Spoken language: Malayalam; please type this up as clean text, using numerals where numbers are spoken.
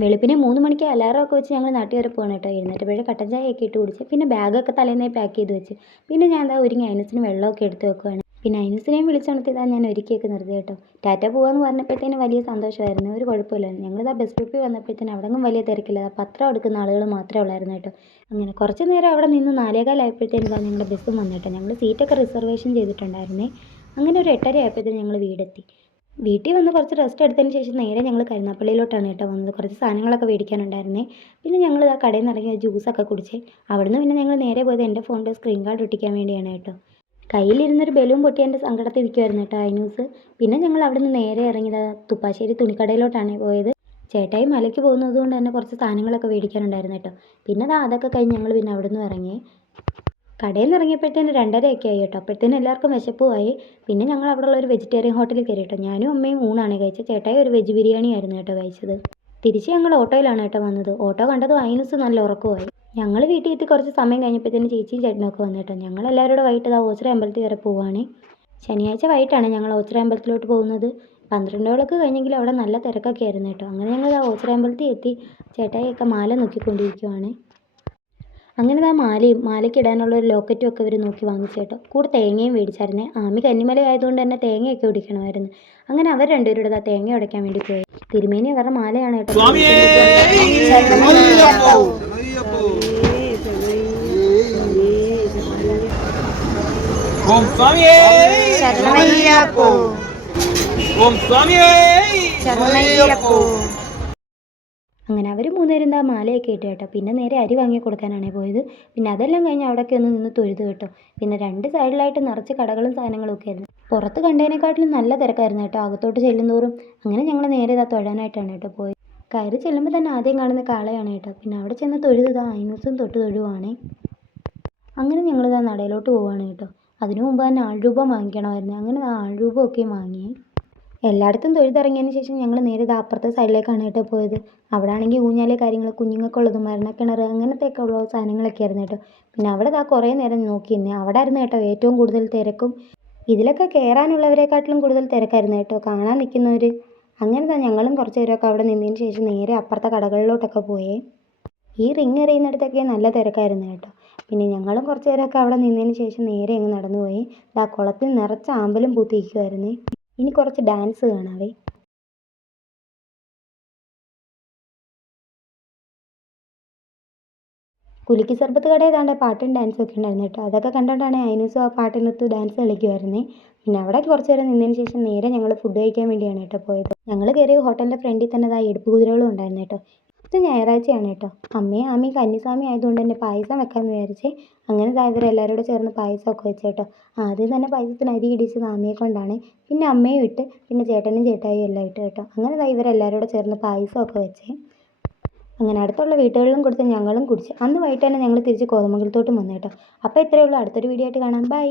വെളുപ്പിനെ 3 മണിക്ക് അലാറമൊക്കെ വെച്ച് ഞങ്ങൾ നാട്ടിൽ വരെ പോകണം കേട്ടോ. എഴുന്നേറ്റപ്പോഴേ കട്ടൻ ചായയൊക്കെ ഇട്ട് കുടിച്ച് പിന്നെ ബാഗൊക്കെ തലേന്നേ പാക്ക് ചെയ്ത് വെച്ച് പിന്നെ ഞാൻ എന്താ ഒരുങ്ങി അയനസിന് വെള്ളമൊക്കെ എടുത്ത് വെക്കുവാണ്. പിന്നെ അയനസിനെയും വിളിച്ചുണർത്തിയതാ ഞാൻ ഒരുക്കിയൊക്കെ നിർത്തി കേട്ടോ. ടാറ്റ പോകാമെന്ന് പറഞ്ഞപ്പോഴത്തേന് വലിയ സന്തോഷമായിരുന്നു, ഒരു കുഴപ്പമില്ലായിരുന്നു. ഞങ്ങളിതാ ബസ് സ്റ്റോപ്പിൽ വന്നപ്പോഴത്തേന് അവിടെങ്ങും വലിയ തിരക്കില്ല, പത്രം എടുക്കുന്ന ആളുകൾ മാത്രമേ ഉള്ളായിരുന്നു കേട്ടോ. അങ്ങനെ കുറച്ച് നേരം അവിടെ നിന്ന് 4:15 ആയപ്പോഴത്തേനും ഞങ്ങളുടെ ബസ്സും വന്നു കേട്ടോ. ഞങ്ങൾ സീറ്റൊക്കെ റിസർവേഷൻ ചെയ്തിട്ടുണ്ടായിരുന്നേ. അങ്ങനെ ഒരു 8:30 ആയപ്പോഴത്തേനും ഞങ്ങൾ വീടെത്തി. വീട്ടിൽ വന്ന് കുറച്ച് റെസ്റ്റ് എടുത്തതിന് ശേഷം നേരെ ഞങ്ങൾ കരുനാപ്പള്ളിയിലോട്ടാണ് കേട്ടോ വന്നത്. കുറച്ച് സാധനങ്ങളൊക്കെ മേടിക്കാനുണ്ടായിരുന്നേ. പിന്നെ ഞങ്ങൾ ആ കടയിൽ നിന്ന് ഇറങ്ങി ജ്യൂസൊക്കെ കുടിച്ചേ. അവിടുന്ന് പിന്നെ ഞങ്ങൾ നേരെ പോയത് എൻ്റെ ഫോണിൻ്റെ സ്ക്രീൻ ഗാർഡ് ഒട്ടിക്കാൻ വേണ്ടിയാണ് കേട്ടോ. കയ്യിലിരുന്നൊരു ബലൂൺ പൊട്ടി എൻ്റെ സങ്കടത്തിൽ ഇരിക്കുമായിരുന്നു കേട്ടോ ന്യൂസ്. പിന്നെ ഞങ്ങൾ അവിടെ നിന്ന് നേരെ ഇറങ്ങിയത് തുപ്പാശ്ശേരി തുണിക്കടയിലോട്ടാണ് പോയത്. ചേട്ടായി മലയ്ക്ക് പോകുന്നത് കൊണ്ട് തന്നെ കുറച്ച് സാധനങ്ങളൊക്കെ മേടിക്കാനുണ്ടായിരുന്നു കേട്ടോ. പിന്നെ അതൊക്കെ കഴിഞ്ഞ് ഞങ്ങൾ പിന്നെ അവിടെ നിന്ന് ഇറങ്ങി. കടയിൽ നിന്ന് ഇറങ്ങിയപ്പോഴത്തേന് 2:30 ആയി കേട്ടോ. അപ്പോഴത്തേനും എല്ലാവർക്കും വിശപ്പുമായി. പിന്നെ ഞങ്ങൾ അവിടെ ഉള്ള ഒരു വെജിറ്റേറിയൻ ഹോട്ടലിൽ കയറി കേട്ടോ. ഞാനും അമ്മയും ഊണാണ് കഴിച്ചത്. ചേട്ടായി ഒരു വെജ് ബിരിയാണി ആയിരുന്നു കേട്ടോ കഴിച്ചത്. തിരിച്ച് ഞങ്ങൾ ഓട്ടോയിലാണ് കേട്ടോ വന്നത്. ഓട്ടോ കണ്ടതും അയനസ് നല്ല ഉറക്കമായി. ഞങ്ങൾ വീട്ടിൽ എത്തി കുറച്ച് സമയം കഴിഞ്ഞപ്പോഴത്തേന് ചേച്ചിയും ചേട്ടനൊക്കെ വന്നു കേട്ടോ. ഞങ്ങൾ എല്ലാവരും വൈകിട്ട് ഓച്ചിറ അമ്പലത്തിൽ വരെ പോവുകയാണ്. ശനിയാഴ്ച വൈകിട്ടാണ് ഞങ്ങൾ ഓച്ചിറ അമ്പലത്തിലോട്ട് പോകുന്നത്. 12 വിളക്ക് കഴിഞ്ഞെങ്കിലും അവിടെ നല്ല തിരക്കൊക്കെ ആയിരുന്നു കേട്ടോ. അങ്ങനെ ഞങ്ങൾ ഓച്ചിറ അമ്പലത്തിൽ എത്തി. ചേട്ടായിയൊക്കെ മാല നോക്കിക്കൊണ്ടിരിക്കുവാണ്. അങ്ങനെ മാലയ്ക്ക് ഇടാനുള്ളൊരു ലോക്കറ്റും ഒക്കെ അവർ നോക്കി വാങ്ങിച്ചു കേട്ടോ. കൂടെ തേങ്ങയും മേടിച്ചായിരുന്നേ. ആമി കന്നിമല ആയതുകൊണ്ട് തന്നെ തേങ്ങയൊക്കെ ഒടിക്കണമായിരുന്നു. അങ്ങനെ അവർ രണ്ടുപേരുടെ തേങ്ങ ഉടയ്ക്കാൻ വേണ്ടി പോയി. തിരുമേനി അവരുടെ മാലയാണ് കേട്ടോ. അങ്ങനെ അവർ 3 പേരും മാലയൊക്കെ ഇട്ട് കേട്ടോ. പിന്നെ നേരെ അരി വാങ്ങി കൊടുക്കാനാണ് പോയത്. പിന്നെ അതെല്ലാം കഴിഞ്ഞ് അവിടെയൊക്കെ ഒന്ന് നിന്ന് തൊഴുത് കേട്ടോ. പിന്നെ 2 സൈഡിലായിട്ട് നിറച്ച് കടകളും സാധനങ്ങളും ഒക്കെ ആയിരുന്നു. പുറത്ത് കണ്ടതിനെക്കാട്ടിലും നല്ല തിരക്കായിരുന്നു കേട്ടോ അകത്തോട്ട് ചെല്ലുന്തോറും. അങ്ങനെ ഞങ്ങൾ നേരെ തൊഴാനായിട്ടാണ് കേട്ടോ പോയത്. കയറി ചെല്ലുമ്പോൾ തന്നെ ആദ്യം കാണുന്ന കാളയാണ് കേട്ടോ. പിന്നെ അവിടെ ചെന്ന് തൊഴുത് അയനസും തൊട്ട് തൊഴുവാണ്. അങ്ങനെ ഞങ്ങൾ നടയിലോട്ട് പോവുകയാണ് കേട്ടോ. അതിനു മുമ്പ് തന്നെ ആൾരൂപം വാങ്ങിക്കണമായിരുന്നു. അങ്ങനെ ആൾരൂപമൊക്കെ വാങ്ങി. എല്ലായിടത്തും തൊഴുതിറങ്ങിയതിന് ശേഷം ഞങ്ങൾ നേരെ അപ്പുറത്തെ സൈഡിലേക്കാണ് കേട്ടോ പോയത്. അവിടെ ആണെങ്കിൽ ഊഞ്ഞാലെ കാര്യങ്ങൾ കുഞ്ഞുങ്ങൾക്കുള്ളതും മരണക്കിണർ അങ്ങനത്തെയൊക്കെ ഉള്ള സാധനങ്ങളൊക്കെ ആയിരുന്നു കേട്ടോ. പിന്നെ അവിടെ കുറേ നേരം നോക്കി നിന്നേ. അവിടെ ആയിരുന്നു കേട്ടോ ഏറ്റവും കൂടുതൽ തിരക്കും. ഇതിലൊക്കെ കയറാനുള്ളവരെക്കാട്ടിലും കൂടുതൽ തിരക്കായിരുന്നു കേട്ടോ കാണാൻ നിൽക്കുന്നവർ. അങ്ങനെ ഞങ്ങളും കുറച്ച് നേരമൊക്കെ അവിടെ നിന്നതിന് ശേഷം നേരെ അപ്പുറത്തെ കടകളിലോട്ടൊക്കെ പോയേ. ഈ റിങ് എറിയുന്നിടത്തൊക്കെ നല്ല തിരക്കായിരുന്നു കേട്ടോ. പിന്നെ ഞങ്ങളും കുറച്ച് നേരമൊക്കെ അവിടെ നിന്നതിന് ശേഷം നേരെ അങ്ങ് നടന്നുപോയി. കുളത്തിൽ നിറച്ച് ആമ്പലും പൂത്തിരിക്കുമായിരുന്നേ. ഇനി കുറച്ച് ഡാൻസ് കാണാവേ. കുലുക്കി സർബത്ത് കടയിൽ താണ്ടെ പാട്ടും ഡാൻസും ഒക്കെ ഉണ്ടായിരുന്നു കേട്ടോ. അതൊക്കെ കണ്ടുകൊണ്ടാണ് അയനസും ആ പാട്ടിനൊത്ത് ഡാൻസ് കളിക്കുമായിരുന്നേ. പിന്നെ അവിടെ കുറച്ച് നേരം നിന്നതിന് ശേഷം നേരെ ഞങ്ങൾ ഫുഡ് കഴിക്കാൻ വേണ്ടിയാണ് കേട്ടോ പോയത്. ഞങ്ങൾ കയറിയ ഹോട്ടലിൻ്റെ ഫ്രണ്ടിൽ തന്നെ എടുപ്പ് കുതിരകളും ഉണ്ടായിരുന്നു കേട്ടോ. ഇത് ഞായറാഴ്ചയാണ് കേട്ടോ. അമ്മയും ആമയും കന്നിസ്വാമി ആയതുകൊണ്ട് തന്നെ പായസം വെക്കാമെന്ന് വിചാരിച്ചേ. അങ്ങനെ ഇവരെല്ലാവരോട് ചേർന്ന് പായസമൊക്കെ വെച്ച് കേട്ടോ. ആദ്യം തന്നെ പായസത്തിന് അരി ഇടിച്ചത് അമ്മയെ കൊണ്ടാണ്. പിന്നെ അമ്മയും ഇട്ട് പിന്നെ ചേട്ടനും ചേട്ടായും എല്ലാം ഇട്ട് കേട്ടോ. അങ്ങനെ ഇവരെല്ലാവരോട് ചേർന്ന് പായസമൊക്കെ വെച്ചേ. അങ്ങനെ അടുത്തുള്ള വീട്ടുകളിലും കൊടുത്ത് ഞങ്ങളും കുടിച്ച്. അന്ന് വൈകിട്ട് തന്നെ ഞങ്ങൾ തിരിച്ച് കോതമംഗലത്തോട്ടും വന്നു കേട്ടോ. അപ്പോൾ ഇത്രയേ ഉള്ളൂ. അടുത്തൊരു വീഡിയോ ആയിട്ട് കാണാം. ബൈ.